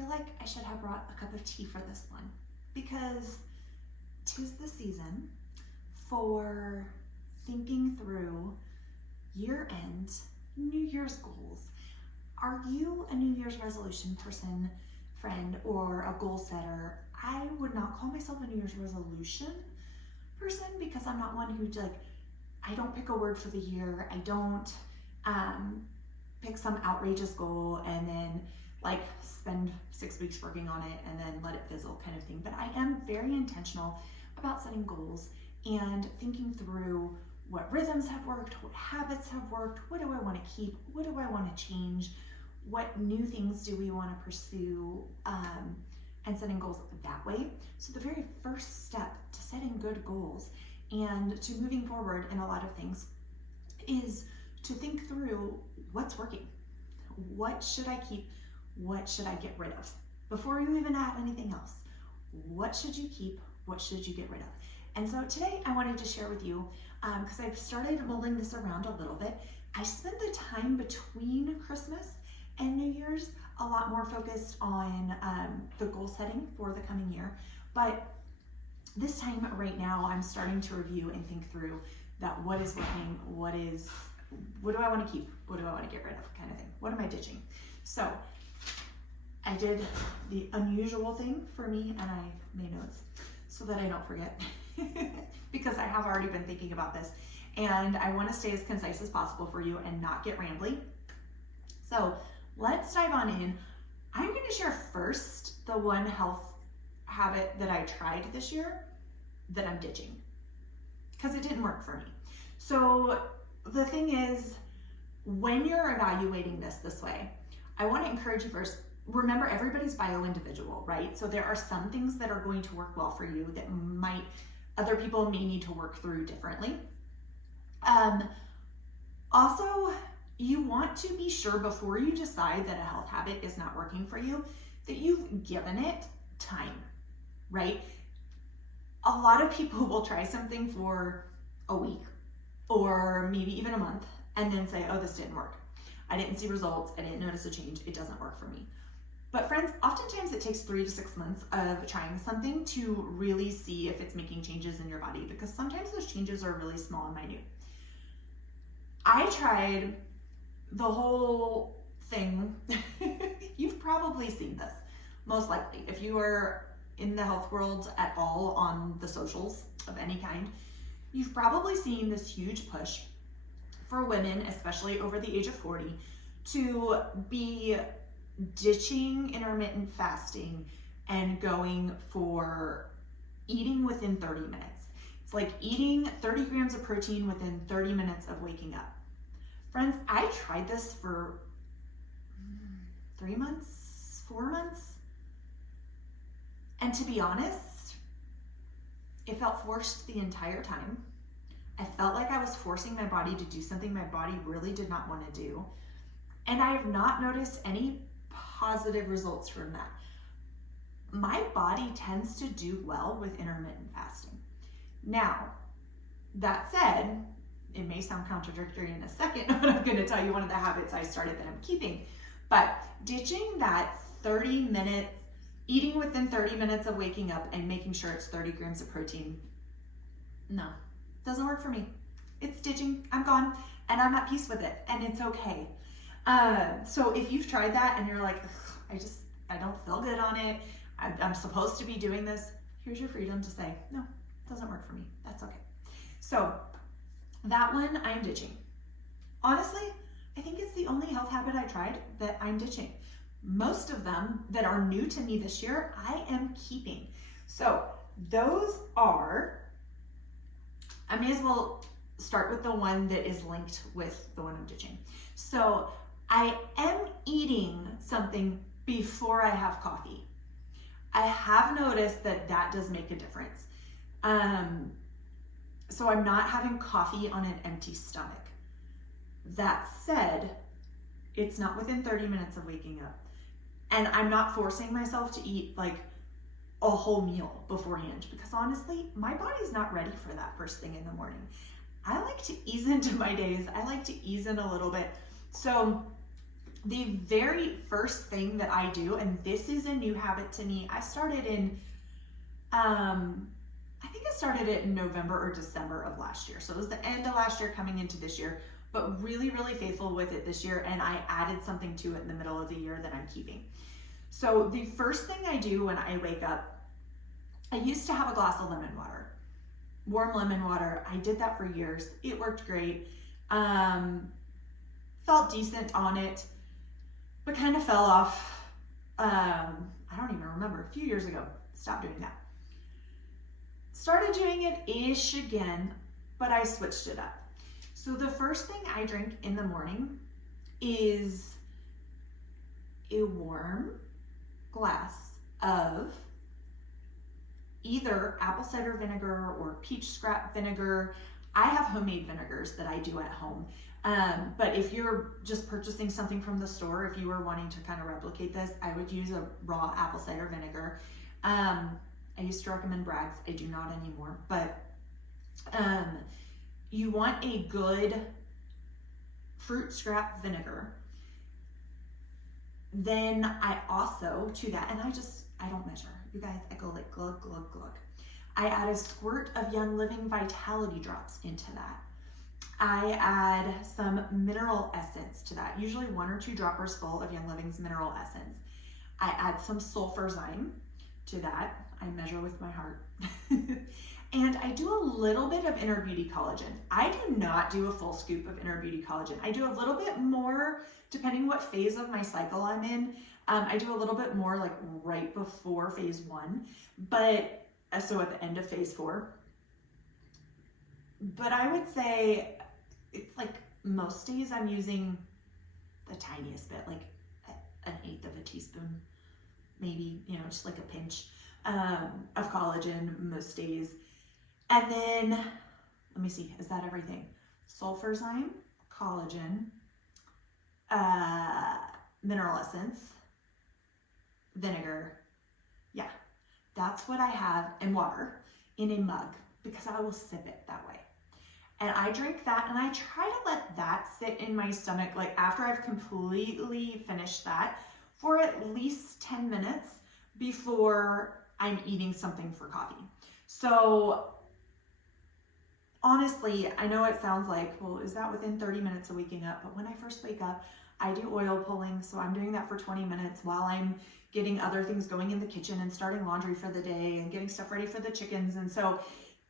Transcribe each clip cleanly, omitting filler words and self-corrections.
feel like I should have brought a cup of tea for this one because 'tis the season for thinking through year-end New Year's goals. Are you a New Year's resolution person, friend, or a goal setter? I would not call myself a New Year's resolution person because I'm not one who I don't pick a word for the year. I don't pick some outrageous goal and then spend 6 weeks working on it and then let it fizzle kind of thing. But I am very intentional about setting goals and thinking through what rhythms have worked, what habits have worked, what do I want to keep, what do I want to change, what new things do we want to pursue, and setting goals that way. So the very first step to setting good goals and to moving forward in a lot of things is to think through what's working. What should I keep? What should I get rid of? Before you even add anything else, what should you keep? What should you get rid of? And so today I wanted to share with you, because I've started mulling this around a little bit. I spend the time between Christmas and New Year's a lot more focused on the goal setting for the coming year. But this time right now, I'm starting to review and think through that what is working, what do I want to keep, what do I want to get rid of kind of thing. What am I ditching? So I did the unusual thing for me and I made notes so that I don't forget because I have already been thinking about this and I want to stay as concise as possible for you and not get rambly. So let's dive on in. I'm going to share first the one health habit that I tried this year that I'm ditching because it didn't work for me. So the thing is, when you're evaluating this way, I want to encourage you first, remember everybody's bio-individual, right? So there are some things that are going to work well for you that other people may need to work through differently. Also, you want to be sure before you decide that a health habit is not working for you, that you've given it time, right? A lot of people will try something for a week or maybe even a month and then say, oh, this didn't work. I didn't see results. I didn't notice a change. It doesn't work for me. But friends, oftentimes it takes 3 to 6 months of trying something to really see if it's making changes in your body because sometimes those changes are really small and minute. I tried the whole thing. You've probably seen this, most likely. If you are in the health world at all on the socials of any kind, you've probably seen this huge push for women, especially over the age of 40, to be ditching intermittent fasting and going for eating within 30 minutes. It's like eating 30 grams of protein within 30 minutes of waking up. Friends, I tried this for 3 months, 4 months. And to be honest, it felt forced the entire time. I felt like I was forcing my body to do something my body really did not want to do. And I have not noticed any positive results from that. My body tends to do well with intermittent fasting. Now, that said, it may sound contradictory in a second when I'm going to tell you one of the habits I started that I'm keeping, but ditching that 30-minute, eating within 30 minutes of waking up and making sure it's 30 grams of protein, no, doesn't work for me. It's ditching, I'm gone, and I'm at peace with it, and it's okay. So if you've tried that and you're like, I don't feel good on it, I'm supposed to be doing this, here's your freedom to say, no, it doesn't work for me. That's okay. So that one I'm ditching. Honestly, I think it's the only health habit I tried that I'm ditching. Most of them that are new to me this year, I am keeping. So those are, I may as well start with the one that is linked with the one I'm ditching. So I am eating something before I have coffee. I have noticed that that does make a difference. So I'm not having coffee on an empty stomach. That said, it's not within 30 minutes of waking up. And I'm not forcing myself to eat like a whole meal beforehand because honestly, my body's not ready for that first thing in the morning. I like to ease into my days. I like to ease in a little bit. So the very first thing that I do, and this is a new habit to me, I started in, I think I started it in November or December of last year. So it was the end of last year coming into this year, but really, really faithful with it this year. And I added something to it in the middle of the year that I'm keeping. So the first thing I do when I wake up, I used to have a glass of lemon water, warm lemon water. I did that for years. It worked great. Felt decent on it, but kind of fell off. I don't even remember, a few years ago, stopped doing that. Started doing it ish again, but I switched it up. So the first thing I drink in the morning is a warm glass of either apple cider vinegar or peach scrap vinegar. I have homemade vinegars that I do at home. But if you're just purchasing something from the store, if you were wanting to kind of replicate this, I would use a raw apple cider vinegar. I used to recommend Bragg's. I do not anymore, but you want a good fruit scrap vinegar. Then I also, to that, and I don't measure. You guys, I go like glug, glug, glug. I add a squirt of Young Living Vitality Drops into that. I add some mineral essence to that, usually 1 or 2 droppers full of Young Living's mineral essence. I add some sulfurzyme to that. I measure with my heart. And I do a little bit of Inner Beauty Collagen. I do not do a full scoop of Inner Beauty Collagen. I do a little bit more, depending what phase of my cycle I'm in. I do a little bit more like right before phase 1, but so at the end of phase 4. But I would say it's like most days I'm using the tiniest bit, like an 1/8 of a teaspoon, maybe, just like a pinch of collagen most days. And then, let me see, is that everything? Sulfurzyme, collagen, mineral essence, vinegar. Yeah, that's what I have, and water in a mug, because I will sip it that way. And I drink that, and I try to let that sit in my stomach, like after I've completely finished that, for at least 10 minutes before I'm eating something for coffee. So honestly, I know it sounds like, well, is that within 30 minutes of waking up? But when I first wake up, I do oil pulling. So I'm doing that for 20 minutes while I'm getting other things going in the kitchen and starting laundry for the day and getting stuff ready for the chickens. And so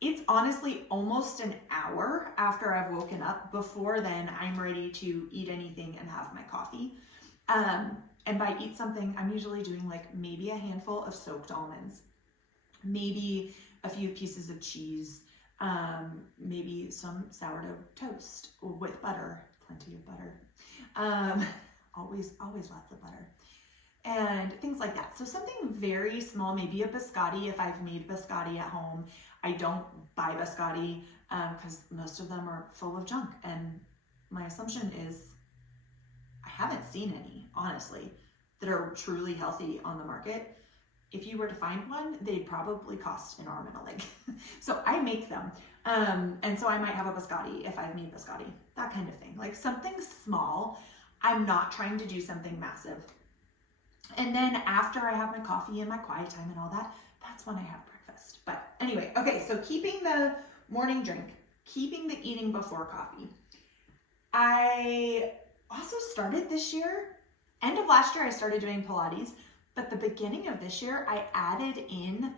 it's honestly almost an hour after I've woken up. Before then, I'm ready to eat anything and have my coffee. And by eat something, I'm usually doing like maybe a handful of soaked almonds, maybe a few pieces of cheese, maybe some sourdough toast with butter, plenty of butter, always lots of butter, and things like that. So something very small, maybe a biscotti if I've made biscotti at home. I don't buy biscotti because most of them are full of junk, and my assumption is I haven't seen any, honestly, that are truly healthy on the market. If you were to find one, they'd probably cost an arm and a leg. So I make them. And so I might have a biscotti if I've made biscotti, that kind of thing. Like something small. I'm not trying to do something massive. And then after I have my coffee and my quiet time and all that, that's when I have breakfast. But anyway, okay, so keeping the morning drink, keeping the eating before coffee. I also started this year, end of last year, I started doing Pilates. But the beginning of this year, I added in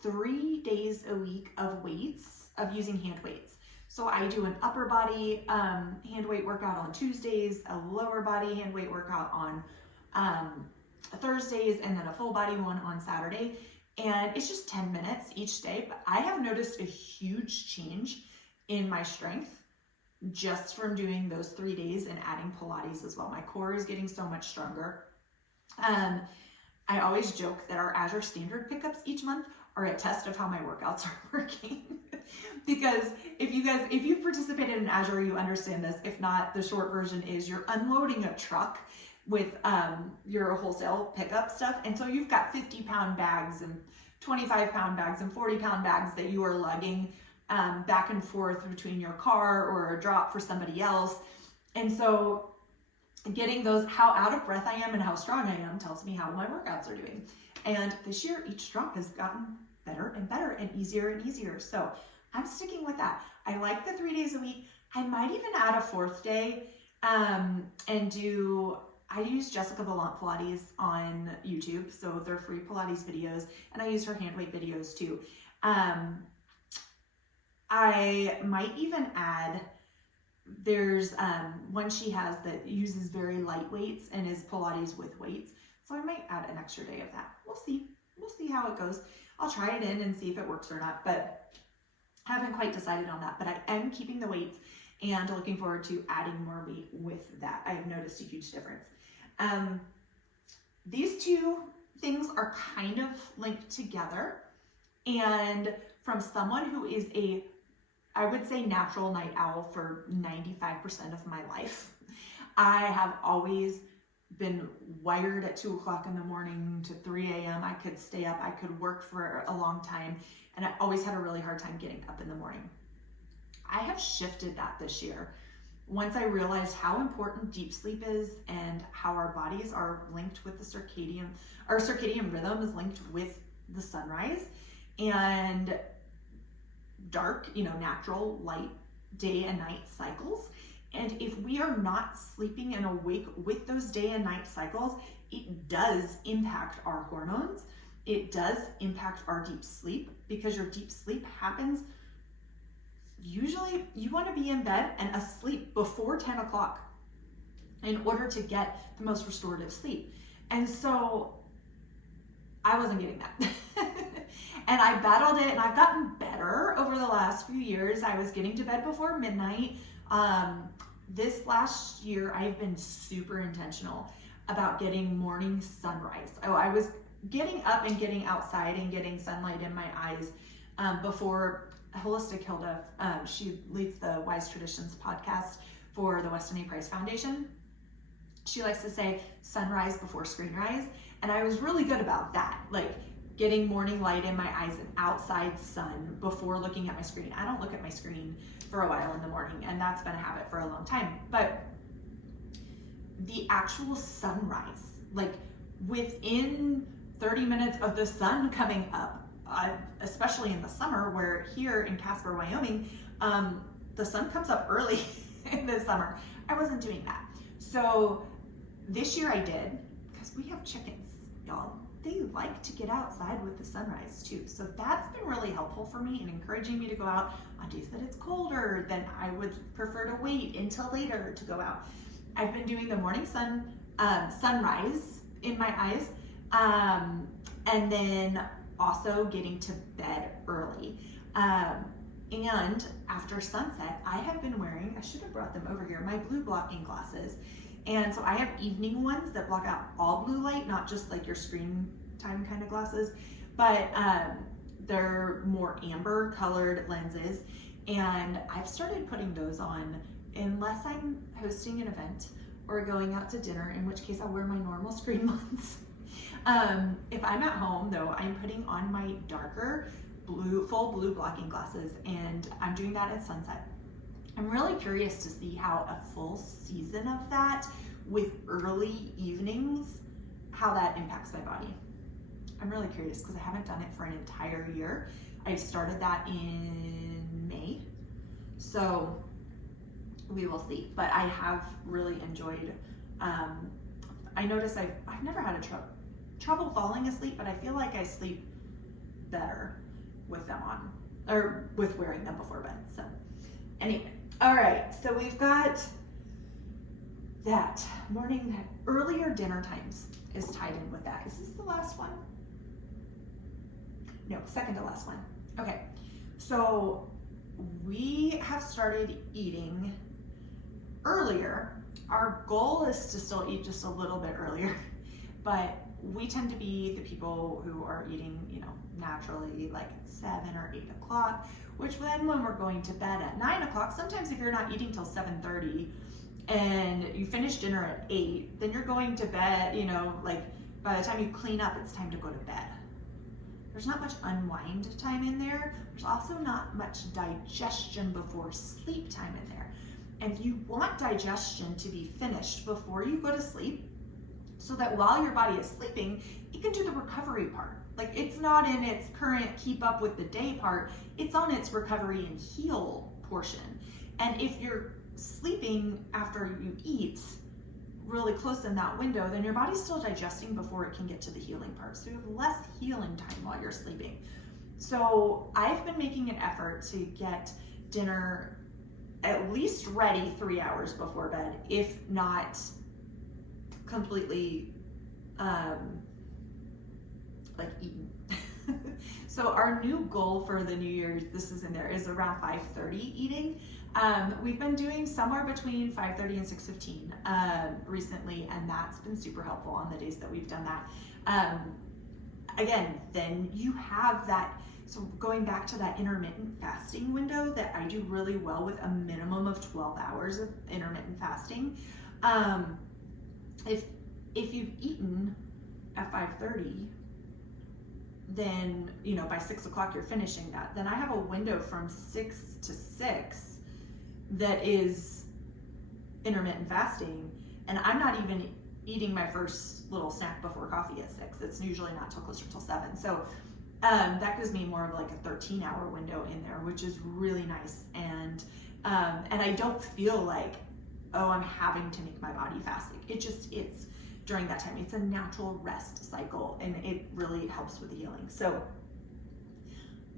3 days a week of weights, of using hand weights. So I do an upper body hand weight workout on Tuesdays, a lower body hand weight workout on Thursdays, and then a full body one on Saturday. And it's just 10 minutes each day. But I have noticed a huge change in my strength just from doing those 3 days and adding Pilates as well. My core is getting so much stronger. I always joke that our Azure Standard pickups each month are a test of how my workouts are working. Because if you've participated in Azure, you understand this. If not, the short version is you're unloading a truck with your wholesale pickup stuff. And so you've got 50-pound bags and 25-pound bags and 40-pound bags that you are lugging back and forth between your car or a drop for somebody else. And so getting those, how out of breath I am and how strong I am tells me how my workouts are doing. And this year, each drop has gotten better and better and easier. So I'm sticking with that. I like the 3 days a week. I might even add a 4th day and I use Jessica Valant Pilates on YouTube. So they're free Pilates videos, and I use her hand weight videos too. I might even add, there's one she has that uses very light weights and is Pilates with weights. So I might add an extra day of that. We'll see how it goes. I'll try it in and see if it works or not, but I haven't quite decided on that. But I am keeping the weights and looking forward to adding more weight with that. I have noticed a huge difference. These two things are kind of linked together. And from someone who is I would say natural night owl for 95% of my life, I have always been wired at 2 o'clock in the morning to 3 a.m. I could stay up, I could work for a long time, and I always had a really hard time getting up in the morning. I have shifted that this year. Once I realized how important deep sleep is and how our bodies are linked with the circadian rhythm is linked with the sunrise and dark, natural light day and night cycles. And if we are not sleeping and awake with those day and night cycles, it does impact our hormones. It does impact our deep sleep, because your deep sleep happens, usually you want to be in bed and asleep before 10 o'clock in order to get the most restorative sleep. And so I wasn't getting that. And I battled it, and I've gotten better over the last few years. I was getting to bed before midnight. This last year, I've been super intentional about getting morning sunrise. I was getting up and getting outside and getting sunlight in my eyes before Holistic Hilda. She leads the Wise Traditions podcast for the Weston A. Price Foundation. She likes to say sunrise before screen rise. And I was really good about that, like getting morning light in my eyes and outside sun before looking at my screen. I don't look at my screen for a while in the morning, and that's been a habit for a long time. But the actual sunrise, like within 30 minutes of the sun coming up, especially in the summer, where here in Casper, Wyoming, the sun comes up early in the summer. I wasn't doing that. So this year I did, because we have chickens, y'all. They like to get outside with the sunrise too. So that's been really helpful for me and encouraging me to go out on days that it's colder. Then I would prefer to wait until later to go out. I've been doing the morning sunrise in my eyes, and then also getting to bed early. And after sunset, I have been wearing, I should have brought them over here, my blue blocking glasses. And so I have evening ones that block out all blue light, not just like your screen time kind of glasses, but they're more amber colored lenses. And I've started putting those on unless I'm hosting an event or going out to dinner, in which case I'll wear my normal screen ones. If I'm at home though, I'm putting on my darker full blue blocking glasses, and I'm doing that at sunset. I'm really curious to see how a full season of that with early evenings, how that impacts my body. I'm really curious because I haven't done it for an entire year. I started that in May, so we will see. But I have really enjoyed, I notice I've never had trouble falling asleep, but I feel like I sleep better with them on, or with wearing them before bed. So anyway. All right, so we've got that earlier dinner times is tied in with that. Is this the last one? No, second to last one. Okay, so we have started eating earlier. Our goal is to still eat just a little bit earlier, but we tend to be the people who are eating, naturally like at 7 or 8 o'clock, which then when we're going to bed at 9 o'clock, sometimes if you're not eating till 7:30 and you finish dinner at 8, then you're going to bed, like by the time you clean up, it's time to go to bed. There's not much unwind time in there. There's also not much digestion before sleep time in there. And you want digestion to be finished before you go to sleep, so that while your body is sleeping, it can do the recovery part. Like, it's not in its current keep up with the day part, it's on its recovery and heal portion. And if you're sleeping after you eat really close in that window, then your body's still digesting before it can get to the healing part. So you have less healing time while you're sleeping. So I've been making an effort to get dinner at least ready 3 hours before bed, if not completely like eaten. So our new goal for the New Year's, this is in there, is around 5:30 eating. We've been doing somewhere between 5:30 and 6:15 recently, and that's been super helpful on the days that we've done that. Again, then you have that. So going back to that intermittent fasting window that I do really well with, a minimum of 12 hours of intermittent fasting. If you've eaten at 5:30, then, you know, by 6 o'clock you're finishing that. Then I have a window from 6 to 6 that is intermittent fasting, and I'm not even eating my first little snack before coffee at 6. It's usually not till closer till 7. So that gives me more of like a 13-hour window in there, which is really nice. And I don't feel like, oh, I'm having to make my body fasting. It's during that time. It's a natural rest cycle, and it really helps with the healing. So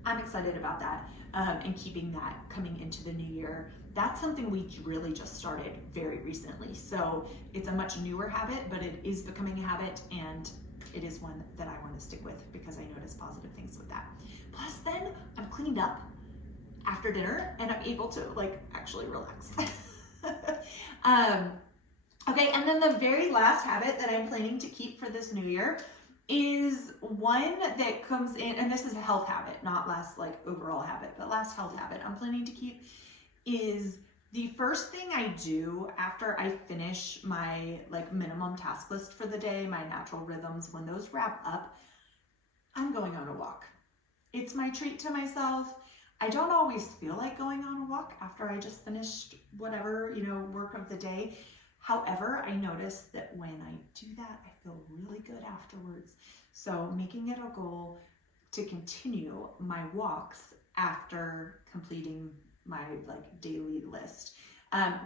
I'm excited about that, and keeping that coming into the new year. That's something we really just started very recently. So it's a much newer habit, but it is becoming a habit, and it is one that I want to stick with because I notice positive things with that. Plus, then I'm cleaned up after dinner and I'm able to like actually relax. Okay, and then the very last habit that I'm planning to keep for this new year is one that comes in, and this is a health habit, not last like overall habit, but last health habit I'm planning to keep is the first thing I do after I finish my like minimum task list for the day, my natural rhythms, when those wrap up, I'm going on a walk. It's my treat to myself. I don't always feel like going on a walk after I just finished whatever, you know, work of the day. However, I notice that when I do that, I feel really good afterwards. So making it a goal to continue my walks after completing my like daily list.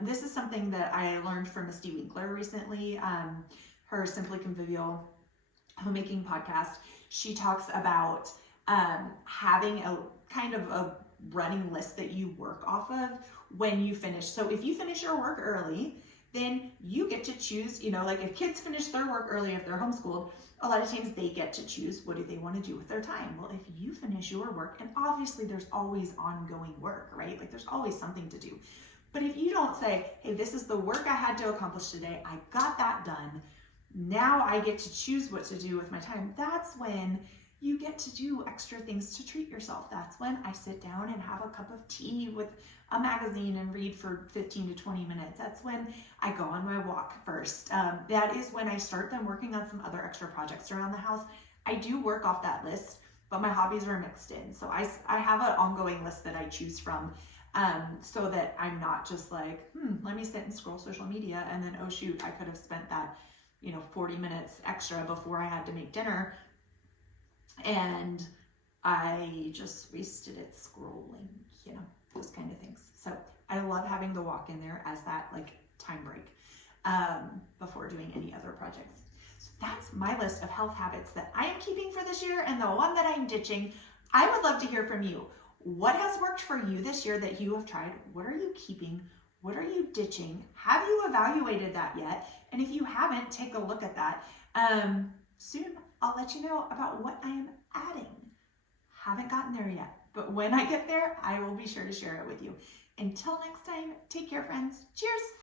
This is something that I learned from Misty Winkler recently. Her Simply Convivial Homemaking podcast. She talks about having a kind of a running list that you work off of when you finish. So if you finish your work early, then you get to choose, you know, like if kids finish their work early, if they're homeschooled, a lot of times they get to choose what do they want to do with their time. Well, if you finish your work, and obviously there's always ongoing work, right? Like there's always something to do. But if you don't say, hey, this is the work I had to accomplish today, I got that done, now I get to choose what to do with my time, that's when you get to do extra things to treat yourself. That's when I sit down and have a cup of tea with a magazine and read for 15 to 20 minutes. That's when I go on my walk first. That is when I start then working on some other extra projects around the house. I do work off that list, but my hobbies are mixed in. So I have an ongoing list that I choose from, so that I'm not just like, let me sit and scroll social media and then, oh shoot, I could have spent that, 40 minutes extra before I had to make dinner, and I just wasted it scrolling, those kind of things. So I love having the walk in there as that like time break before doing any other projects. So that's my list of health habits that I am keeping for this year, and the one that I'm ditching. I would love to hear from you. What has worked for you this year that you have tried? What are you keeping? What are you ditching? Have you evaluated that yet? And if you haven't, take a look at that. Soon I'll let you know about what I am adding. Haven't gotten there yet, but when I get there, I will be sure to share it with you. Until next time, take care, friends. Cheers.